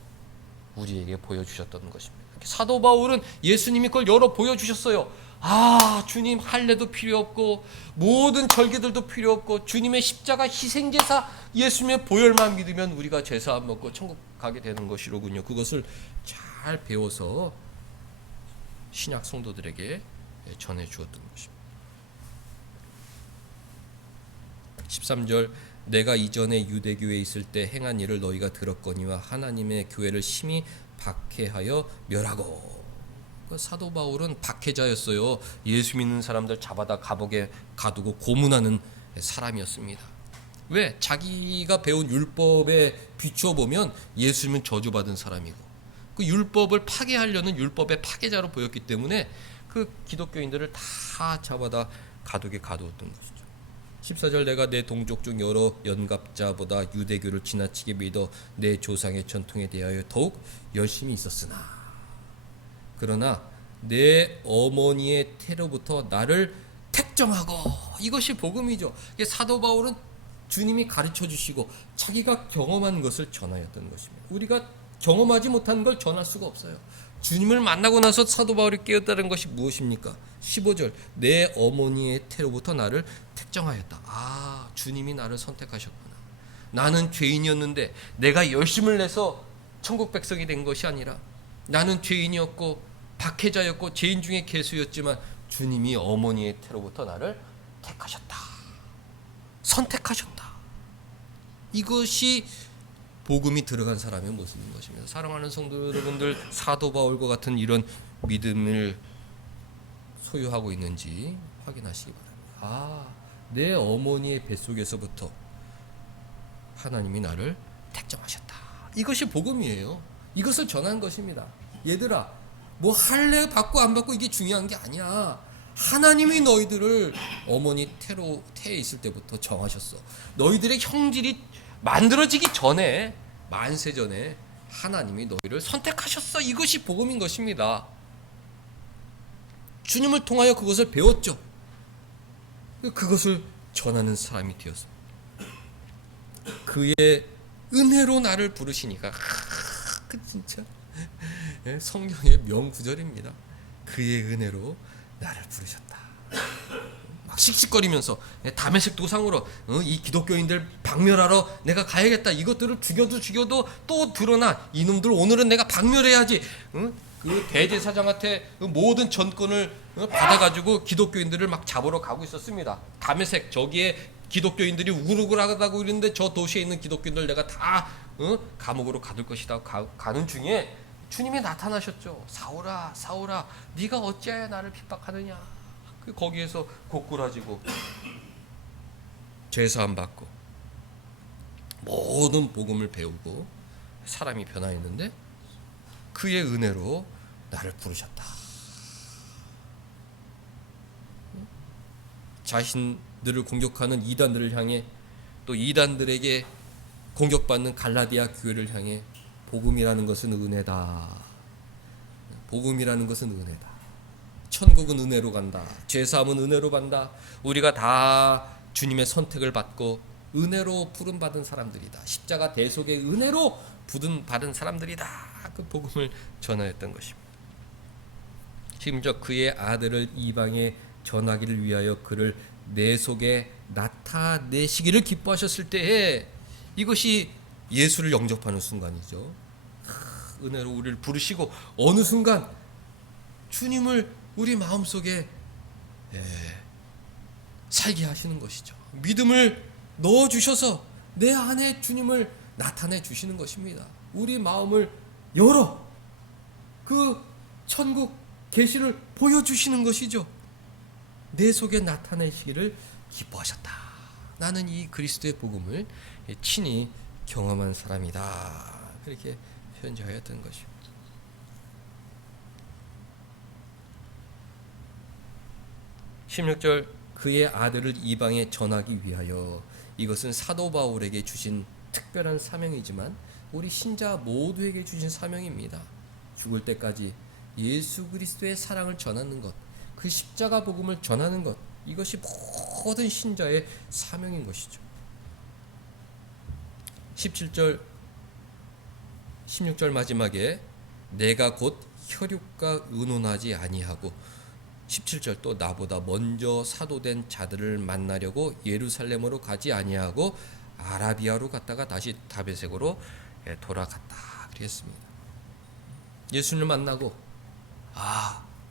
우리에게 보여주셨던 것입니다. 사도 바울은 예수님이 그걸 열어 보여주셨어요. 아, 주님 할례도 필요 없고 모든 절기들도 필요 없고 주님의 십자가 희생제사 예수님의 보혈만 믿으면 우리가 제사함 먹고 천국 가게 되는 것이로군요. 그것을 잘 배워서 신약 성도들에게 전해 주었던 것입니다. 13절 내가 이전에 유대교에 있을 때 행한 일을 너희가 들었거니와 하나님의 교회를 심히 박해하여 멸하고. 사도 바울은 박해자였어요. 예수 믿는 사람들 잡아다 감옥에 가두고 고문하는 사람이었습니다. 왜? 자기가 배운 율법에 비추어 보면 예수님은 저주받은 사람이고 그 율법을 파괴하려는 율법의 파괴자로 보였기 때문에 그 기독교인들을 다 잡아다 가두게 가두었던 것이죠. 14절 내가 내 동족 중 여러 연갑자보다 유대교를 지나치게 믿어 내 조상의 전통에 대하여 더욱 열심히 있었으나 그러나 내 어머니의 태로부터 나를 택정하고. 이것이 복음이죠. 사도 바울은 주님이 가르쳐 주시고 자기가 경험한 것을 전하였던 것입니다. 우리가 경험하지 못한 걸 전할 수가 없어요. 주님을 만나고 나서 사도 바울이 깨었다는 것이 무엇입니까? 15절 내 어머니의 태로부터 나를 택정하였다. 아, 주님이 나를 선택하셨구나. 나는 죄인이었는데 내가 열심을 내서 천국 백성이 된 것이 아니라 나는 죄인이었고 박해자였고 죄인 중에 괴수였지만 주님이 어머니의 태로부터 나를 택하셨다. 선택하셨다. 이것이 복음이 들어간 사람의 모습인 것입니다. 사랑하는 성도 여러분들, 사도 바울과 같은 이런 믿음을 소유하고 있는지 확인하시기 바랍니다. 아, 내 어머니의 뱃속에서부터 하나님이 나를 택정하셨다. 이것이 복음이에요. 이것을 전한 것입니다. 얘들아, 뭐 할례 받고 안 받고 이게 중요한 게 아니야. 하나님이 너희들을 어머니 태에 있을 때부터 정하셨어. 너희들의 형질이 만들어지기 전에, 만세 전에 하나님이 너희를 선택하셨어. 이것이 복음인 것입니다. 주님을 통하여 그것을 배웠죠. 그것을 전하는 사람이 되었습니다. 그의 은혜로 나를 부르시니까, 그 진짜 성경의 명구절입니다. 그의 은혜로 나를 부르셨다. 막 씩씩거리면서 다메섹 도상으로 이 기독교인들 박멸하러 내가 가야겠다. 이것들을 죽여도 또 드러나. 이놈들 오늘은 내가 박멸해야지. 그 대제사장한테 모든 전권을 받아가지고 기독교인들을 막 잡으러 가고 있었습니다. 다메섹 저기에 기독교인들이 우글우글하다고 이러는데 저 도시에 있는 기독교인들 내가 다 감옥으로 가둘 것이다. 가는 중에 주님이 나타나셨죠. 사울아, 사울아, 네가 어찌하여 나를 핍박하느냐. 거기에서 고꾸라지고 죄사함 받고 모든 복음을 배우고 사람이 변화했는데 그의 은혜로 나를 부르셨다. 자신들을 공격하는 이단들을 향해 또 이단들에게 공격받는 갈라디아 교회를 향해 복음이라는 것은 은혜다. 복음이라는 것은 은혜다. 천국은 은혜로 간다. 죄사함은 은혜로 간다. 우리가 다 주님의 선택을 받고 은혜로 부름 받은 사람들이다. 십자가 대속의 은혜로 부름 받은 사람들이다. 그 복음을 전하였던 것입니다. 심지어 그의 아들을 이방에 전하기를 위하여 그를 내 속에 나타내시기를 기뻐하셨을 때에 이것이 예수를 영접하는 순간이죠. 은혜로 우리를 부르시고 어느 순간 주님을 우리 마음속에 살게 하시는 것이죠. 믿음을 넣어주셔서 내 안에 주님을 나타내 주시는 것입니다. 우리 마음을 열어 그 천국 계시를 보여주시는 것이죠. 내 속에 나타내시기를 기뻐하셨다. 나는 이 그리스도의 복음을 친히 경험한 사람이다. 그렇게 현재하였던 것입니다. 16절 그의 아들을 이방에 전하기 위하여. 이것은 사도 바울에게 주신 특별한 사명이지만 우리 신자 모두에게 주신 사명입니다. 죽을 때까지 예수 그리스도의 사랑을 전하는 것, 그 십자가 복음을 전하는 것, 이것이 모든 신자의 사명인 것이죠. 17절 16절 마지막에 내가 곧 혈육과 의논하지 아니하고 17절 또 나보다 먼저 사도된 자들을 만나려고 예루살렘으로 가지 아니하고 아라비아로 갔다가 다시 다메섹으로 돌아갔다 그랬습니다. 예수님을 만나고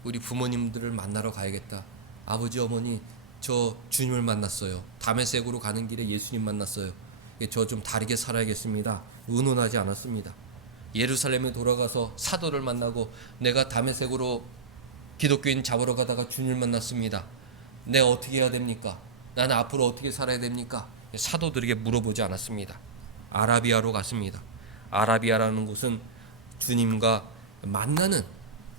우리 부모님들을 만나러 가야겠다. 아버지 어머니 저 주님을 만났어요. 다메섹으로 가는 길에 예수님 만났어요. 저 좀 다르게 살아야겠습니다. 의논하지 않았습니다. 예루살렘에 돌아가서 사도를 만나고 내가 다메섹으로 기독교인 잡으러 가다가 주님을 만났습니다. 내가 어떻게 해야 됩니까? 나는 앞으로 어떻게 살아야 됩니까? 사도들에게 물어보지 않았습니다. 아라비아로 갔습니다. 아라비아라는 곳은 주님과 만나는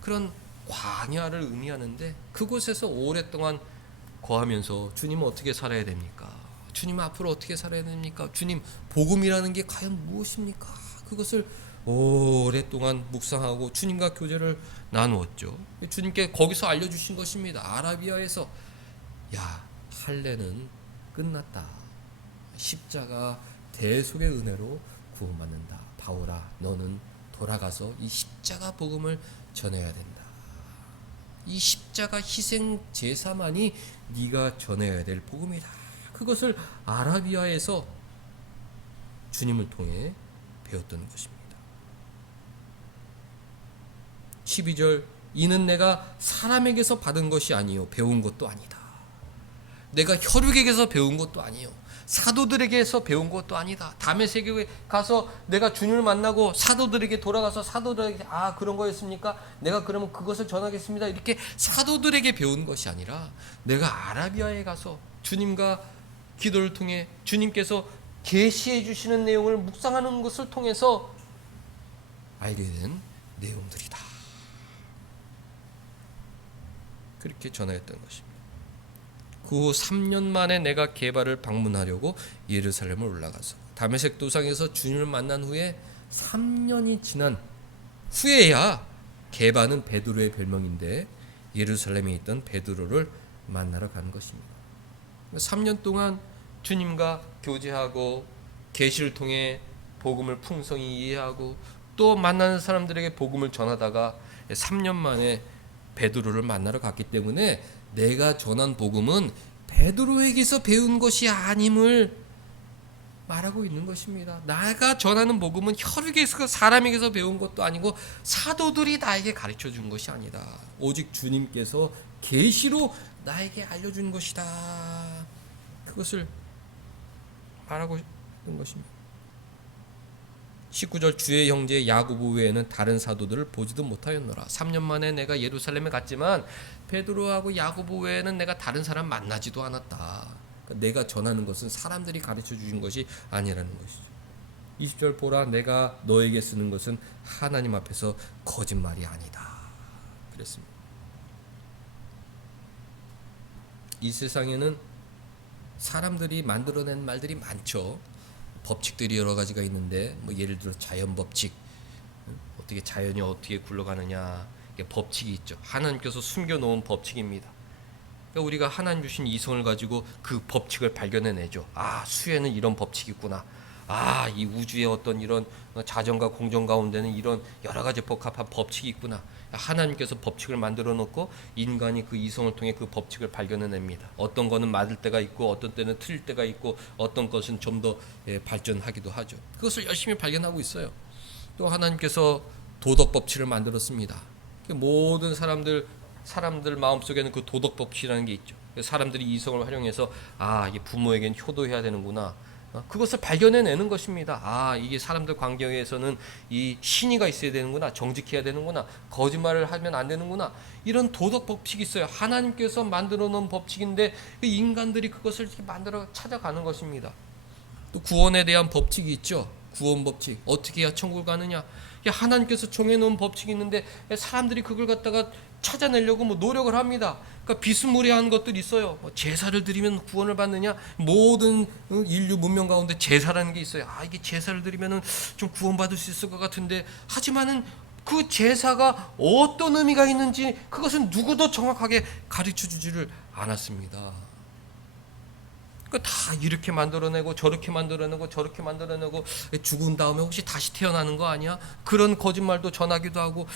그런 광야를 의미하는데 그곳에서 오랫동안 거하면서 주님은 어떻게 살아야 됩니까? 주님 앞으로 어떻게 살아야 됩니까? 주님 복음이라는 게 과연 무엇입니까? 그것을 오랫동안 묵상하고 주님과 교제를 나누었죠. 주님께 거기서 알려주신 것입니다. 아라비아에서 할례는 끝났다. 십자가 대속의 은혜로 구원받는다. 바울아 너는 돌아가서 이 십자가 복음을 전해야 된다. 이 십자가 희생 제사만이 네가 전해야 될 복음이다. 그것을 아라비아에서 주님을 통해 배웠던 것입니다. 12절 이는 내가 사람에게서 받은 것이 아니요 배운 것도 아니다. 내가 혈육에게서 배운 것도 아니요 사도들에게서 배운 것도 아니다. 다메섹에 가서 내가 주님을 만나고 사도들에게 돌아가서 사도들에게 그런 거였습니까? 내가 그러면 그것을 전하겠습니다. 이렇게 사도들에게 배운 것이 아니라 내가 아라비아에 가서 주님과 기도를 통해 주님께서 계시해 주시는 내용을 묵상하는 것을 통해서 알게 된 내용들이다. 그렇게 전하였던 것입니다. 그 후 3년 만에 내가 게바를 방문하려고 예루살렘을 올라가서 다메섹 도상에서 주님을 만난 후에 3년이 지난 후에야 게바는 베드로의 별명인데 예루살렘에 있던 베드로를 만나러 간 것입니다. 3년 동안 주님과 교제하고 계시를 통해 복음을 풍성히 이해하고 또 만나는 사람들에게 복음을 전하다가 3년 만에 베드로를 만나러 갔기 때문에 내가 전한 복음은 베드로에게서 배운 것이 아님을 말하고 있는 것입니다. 내가 전하는 복음은 혈육에서 사람에게서 배운 것도 아니고 사도들이 나에게 가르쳐 준 것이 아니다. 오직 주님께서 계시로 나에게 알려준 것이다. 그것을 말하고 있는 것입니다. 19절 주의 형제 야고보 외에는 다른 사도들을 보지도 못하였노라. 3년 만에 내가 예루살렘에 갔지만 베드로하고 야고보 외에는 내가 다른 사람 만나지도 않았다. 그러니까 내가 전하는 것은 사람들이 가르쳐 주신 것이 아니라는 것이죠. 20절 보라 내가 너에게 쓰는 것은 하나님 앞에서 거짓말이 아니다. 그랬습니다. 이 세상에는 사람들이 만들어낸 말들이 많죠. 법칙들이 여러 가지가 있는데 예를 들어 자연 법칙, 어떻게 자연이 어떻게 굴러가느냐 이게 법칙이 있죠. 하나님께서 숨겨놓은 법칙입니다. 그러니까 우리가 하나님 주신 이성을 가지고 그 법칙을 발견해내죠. 수에는 이런 법칙이 있구나. 이 우주의 어떤 이런 자전과 공정 가운데는 이런 여러 가지 복합한 법칙이 있구나. 하나님께서 법칙을 만들어 놓고 인간이 그 이성을 통해 그 법칙을 발견해냅니다. 어떤 거는 맞을 때가 있고 어떤 때는 틀릴 때가 있고 어떤 것은 좀 더 발전하기도 하죠. 그것을 열심히 발견하고 있어요. 또 하나님께서 도덕 법칙을 만들었습니다. 모든 사람들 마음속에는 그 도덕 법칙이라는 게 있죠. 사람들이 이성을 활용해서 이게 부모에겐 효도해야 되는구나. 그것을 발견해내는 것입니다. 이게 사람들 관계에서는 이 신의가 있어야 되는구나. 정직해야 되는구나. 거짓말을 하면 안 되는구나. 이런 도덕 법칙이 있어요. 하나님께서 만들어 놓은 법칙인데 인간들이 그것을 만들어 찾아가는 것입니다. 또 구원에 대한 법칙이 있죠. 구원 법칙. 어떻게 해야 천국을 가느냐. 하나님께서 정해놓은 법칙이 있는데 사람들이 그걸 갖다가 찾아내려고 노력을 합니다. 그러니까 비스무리한 것들이 있어요. 제사를 드리면 구원을 받느냐? 모든 인류 문명 가운데 제사라는 게 있어요. 이게 제사를 드리면은 좀 구원받을 수 있을 것 같은데, 하지만은 그 제사가 어떤 의미가 있는지 그것은 누구도 정확하게 가르쳐 주지를 않았습니다. 다 이렇게 만들어내고 저렇게 만들어내고 저렇게 만들어내고 죽은 다음에 혹시 다시 태어나는 거 아니야? 그런 거짓말도 전하기도 하고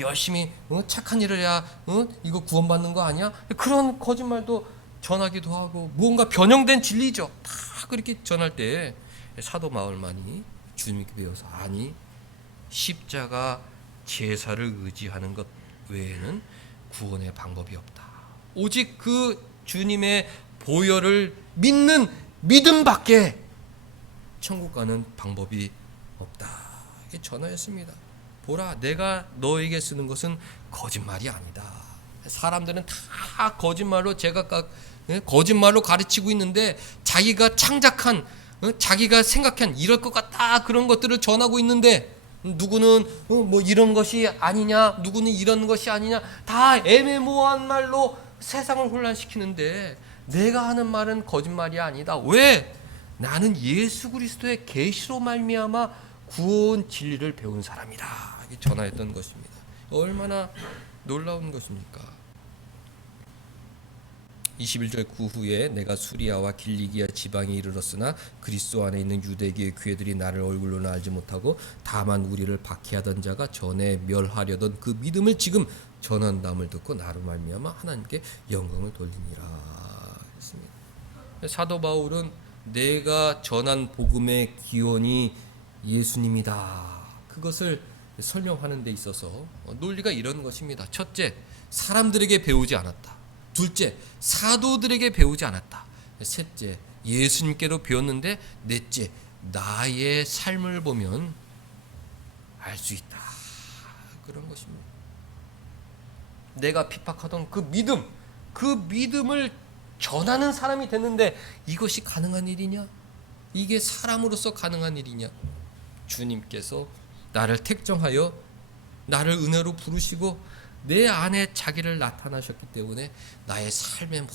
열심히 착한 일을 해야 이거 구원받는 거 아니야? 그런 거짓말도 전하기도 하고 무언가 변형된 진리죠. 다 그렇게 전할 때 사도 바울만이 주님께 배워서 십자가 제사를 의지하는 것 외에는 구원의 방법이 없다. 오직 그 주님의 보혈을 믿는 믿음밖에 천국 가는 방법이 없다. 이게 전하였습니다. 보라, 내가 너에게 쓰는 것은 거짓말이 아니다. 사람들은 다 거짓말로 제각각 거짓말로 가르치고 있는데 자기가 창작한 자기가 생각한 이럴 것 같다 그런 것들을 전하고 있는데 누구는 이런 것이 아니냐, 누구는 이런 것이 아니냐, 다 애매모호한 말로 세상을 혼란시키는데 내가 하는 말은 거짓말이 아니다. 왜? 나는 예수 그리스도의 계시로 말미암아 구원 진리를 배운 사람이다. 이게 전하였던 것입니다. 얼마나 놀라운 것입니까? 21절 그 후에 내가 수리아와 길리기아 지방에 이르렀으나 그리스도 안에 있는 유대교의 교회들이 나를 얼굴로는 알지 못하고 다만 우리를 박해하던 자가 전에 멸하려던 그 믿음을 지금 전한다음을 듣고 나로 말미암아 하나님께 영광을 돌리니라. 사도 바울은 내가 전한 복음의 기원이 예수님이다. 그것을 설명하는 데 있어서 논리가 이런 것입니다. 첫째, 사람들에게 배우지 않았다. 둘째, 사도들에게 배우지 않았다. 셋째, 예수님께로 배웠는데 넷째, 나의 삶을 보면 알 수 있다. 그런 것입니다. 내가 핍박하던 그 믿음을 전하는 사람이 됐는데 이것이 가능한 일이냐? 이게 사람으로서 가능한 일이냐? 주님께서 나를 택정하여 나를 은혜로 부르시고 내 안에 자기를 나타나셨기 때문에 나의 삶의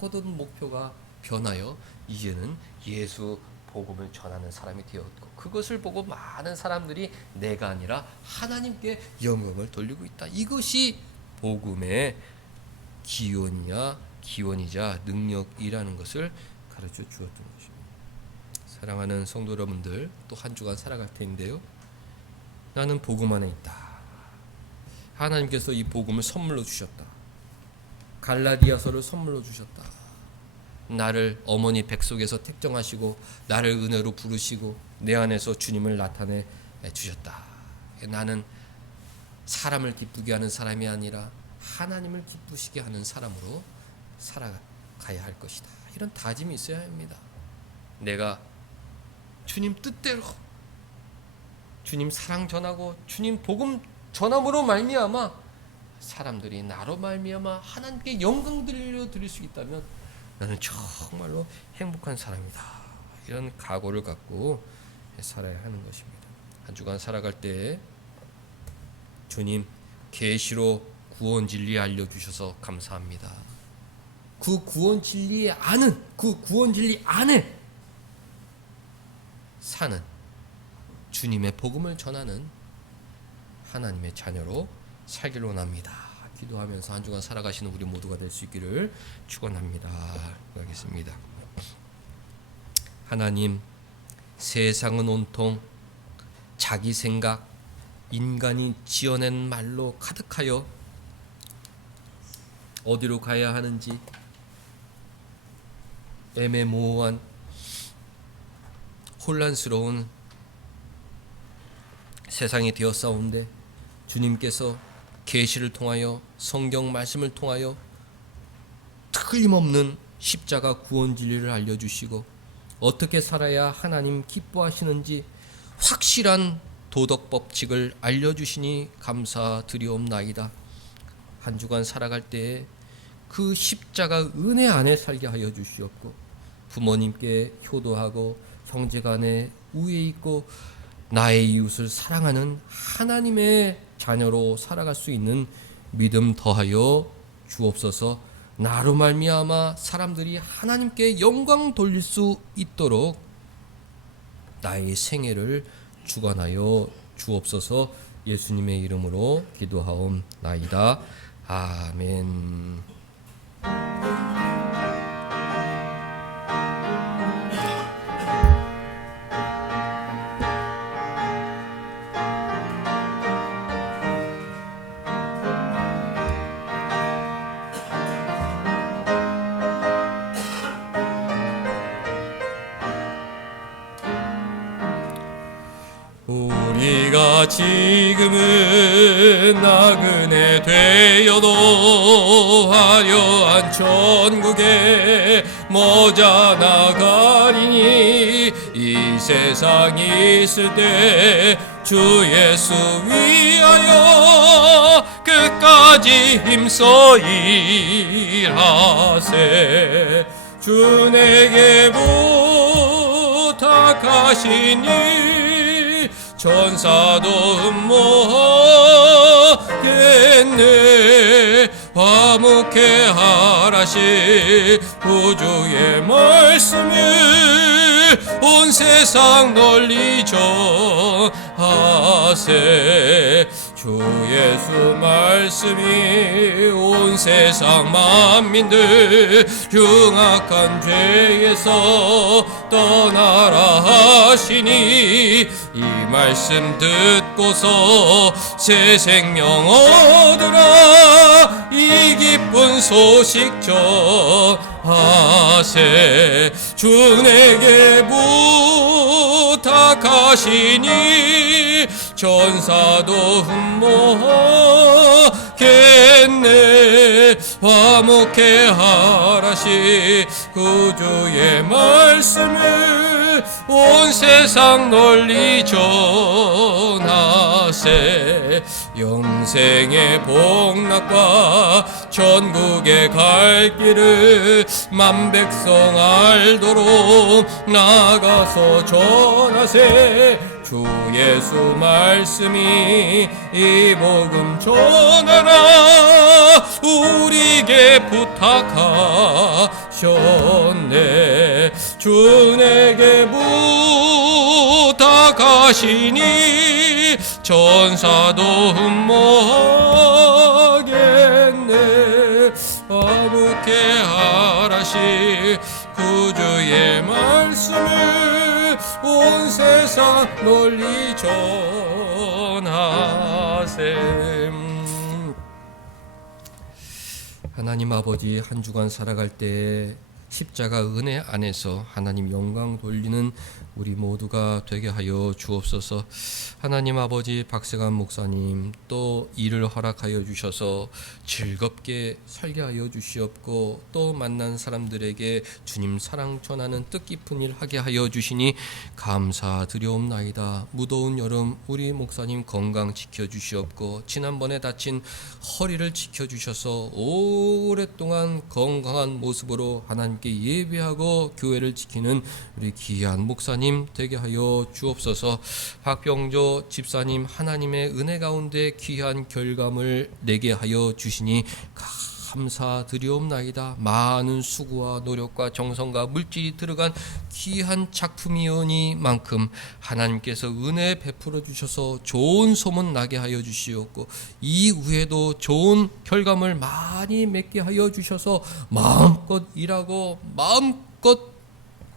모든 목표가 변하여 이제는 예수 복음을 전하는 사람이 되었고 그것을 보고 많은 사람들이 내가 아니라 하나님께 영광을 돌리고 있다. 이것이 복음의 기원이자 능력이라는 것을 가르쳐 주었던 것입니다. 사랑하는 성도 여러분들, 또 한 주간 살아갈 텐데요. 나는 복음 안에 있다. 하나님께서 이 복음을 선물로 주셨다. 갈라디아서를 선물로 주셨다. 나를 어머니 뱃속에서 택정하시고 나를 은혜로 부르시고 내 안에서 주님을 나타내 주셨다. 나는 사람을 기쁘게 하는 사람이 아니라 하나님을 기쁘시게 하는 사람으로 살아가야 할 것이다. 이런 다짐이 있어야 합니다. 내가 주님 뜻대로 주님 사랑 전하고 주님 복음 전함으로 말미암아 사람들이 나로 말미암아 하나님께 영광 드릴 수 있다면 나는 정말로 행복한 사람이다. 이런 각오를 갖고 살아야 하는 것입니다. 한 주간 살아갈 때 주님 계시로 구원 진리 알려주셔서 감사합니다. 그 구원 진리 안에 사는 주님의 복음을 전하는 하나님의 자녀로 살기를 원합니다. 기도하면서 한 주간 살아가시는 우리 모두가 될 수 있기를 축원합니다. 기도하겠습니다. 하나님, 세상은 온통 자기 생각, 인간이 지어낸 말로 가득하여 어디로 가야 하는지 애매모호한 혼란스러운 세상이 되었사온데 주님께서 계시를 통하여 성경 말씀을 통하여 틀림없는 십자가 구원 진리를 알려주시고 어떻게 살아야 하나님 기뻐하시는지 확실한 도덕 법칙을 알려주시니 감사드리옵나이다. 한 주간 살아갈 때에 그 십자가 은혜 안에 살게 하여 주시옵고 부모님께 효도하고 형제간에 우애 있고 나의 이웃을 사랑하는 하나님의 자녀로 살아갈 수 있는 믿음 더하여 주옵소서. 나로 말미암아 사람들이 하나님께 영광 돌릴 수 있도록 나의 생애를 주관하여 주옵소서. 예수님의 이름으로 기도하옵나이다. 아멘. 우리가 지금은 나그네 되어도 화려한 천국에 모자나가리니 이 세상이 있을 때 주 예수 위하여 끝까지 힘써 일하세. 주 내게 부탁하시니 천사도 흠모하겠네. 화목해 하라시 구주의 말씀을 온 세상 널리 전하세. 주 예수 말씀이 온 세상 만민들 흉악한 죄에서 떠나라 하시니 이 말씀 듣고서 새 생명 얻으라 이 기쁜 소식 전하세. 주 내게 부탁하시니 천사도 흠모하겠네. 화목해 하라시 구주의 말씀을 온 세상 널리 전하세. 영생의 복락과 천국에 갈 길을 만백성 알도록 나가서 전하세. 주 예수 말씀이 이 복음 전하라 우리에게 부탁하셨네. 주 내게 부탁하시니 천사도 흠모하겠네. 화목해 하라시 구주의 말씀을 온 세상 널리 전하세. 하나님 아버지, 한 주간 살아갈 때 십자가 은혜 안에서 하나님 영광 돌리는 우리 모두가 되게 하여 주옵소서. 하나님 아버지, 박세관 목사님 또 일을 허락하여 주셔서 즐겁게 살게 하여 주시옵고 또 만난 사람들에게 주님 사랑 전하는 뜻깊은 일 하게 하여 주시니 감사드리옵나이다. 무더운 여름 우리 목사님 건강 지켜주시옵고 지난번에 다친 허리를 지켜주셔서 오랫동안 건강한 모습으로 하나님께 예배하고 교회를 지키는 우리 귀한 목사님 되게 하여 주옵소서. 박병조 집사님 하나님의 은혜 가운데 귀한 결감을 내게 하여 주시니 감사드리옵나이다. 많은 수고와 노력과 정성과 물질이 들어간 귀한 작품이오니만큼 하나님께서 은혜 베풀어 주셔서 좋은 소문 나게 하여 주시옵고 이후에도 좋은 결과물 많이 맺게 하여 주셔서 마음껏 일하고 마음껏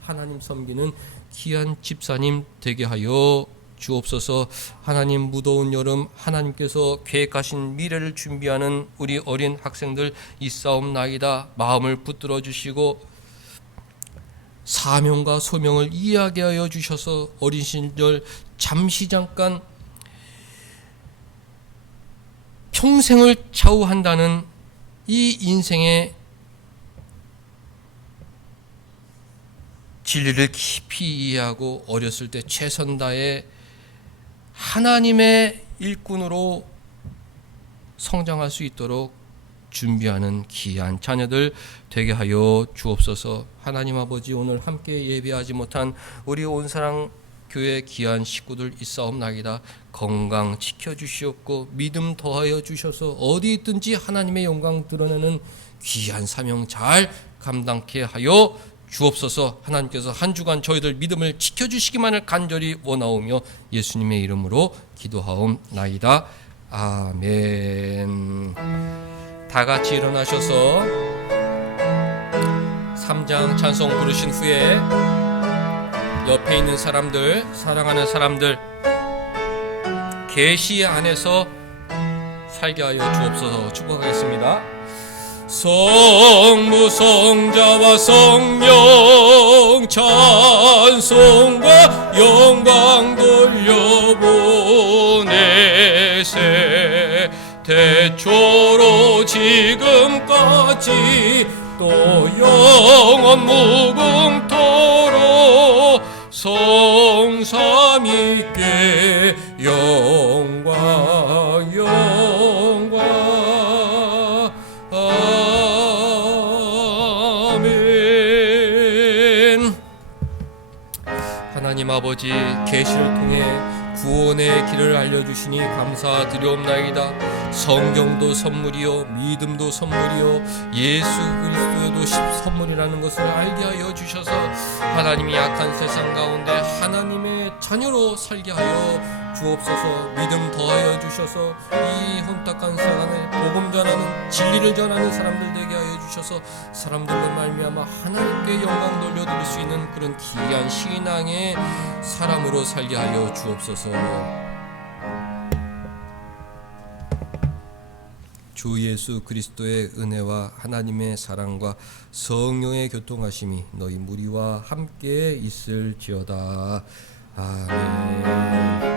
하나님 섬기는 귀한 집사님 되게 하여 주옵소서. 하나님, 무더운 여름 하나님께서 계획하신 미래를 준비하는 우리 어린 학생들 있사옵나이다. 마음을 붙들어 주시고 사명과 소명을 이해하게 하여 주셔서 어린 시절 잠시 잠깐 평생을 좌우한다는 이 인생의 진리를 깊이 이해하고 어렸을 때 최선 다해 하나님의 일꾼으로 성장할 수 있도록 준비하는 귀한 자녀들 되게 하여 주옵소서. 하나님 아버지, 오늘 함께 예배하지 못한 우리 온사랑 교회 귀한 식구들 있사옵나이다. 건강 지켜주시옵고 믿음 더하여 주셔서 어디 있든지 하나님의 영광 드러내는 귀한 사명 잘 감당케 하여 주옵소서. 하나님께서 한 주간 저희들 믿음을 지켜주시기만을 간절히 원하오며 예수님의 이름으로 기도하옵나이다. 아멘. 다 같이 일어나셔서 3장 찬송 부르신 후에 옆에 있는 사람들, 사랑하는 사람들 계시 안에서 살게 하여 주옵소서. 축복하겠습니다. 성부 성자와 성령 찬송과 영광 돌려보내세. 태초로 지금까지 또 영원 무궁토록 성삼위께 영광 영광. 아멘. 하나님 아버지, 계시를 통해 구원의 길을 알려주시니 감사드리옵나이다. 성경도 선물이요 믿음도 선물이요 예수 그리스도도 선물이라는 것을 알게 하여 주셔서 하나님이 약한 세상 가운데 하나님의 자녀로 살게 하여 주옵소서. 믿음 더하여 주셔서 이 혼탁한 세상에 복음 전하는 진리를 전하는 사람들 되게 하여 주셔서 사람들로 말미암아 하나님께 영광 돌려드릴 수 있는 그런 귀한 신앙의 사람으로 살게 하여 주옵소서. 주 예수 그리스도의 은혜와 하나님의 사랑과 성령의 교통하심이 너희 무리와 함께 있을지어다. 아멘.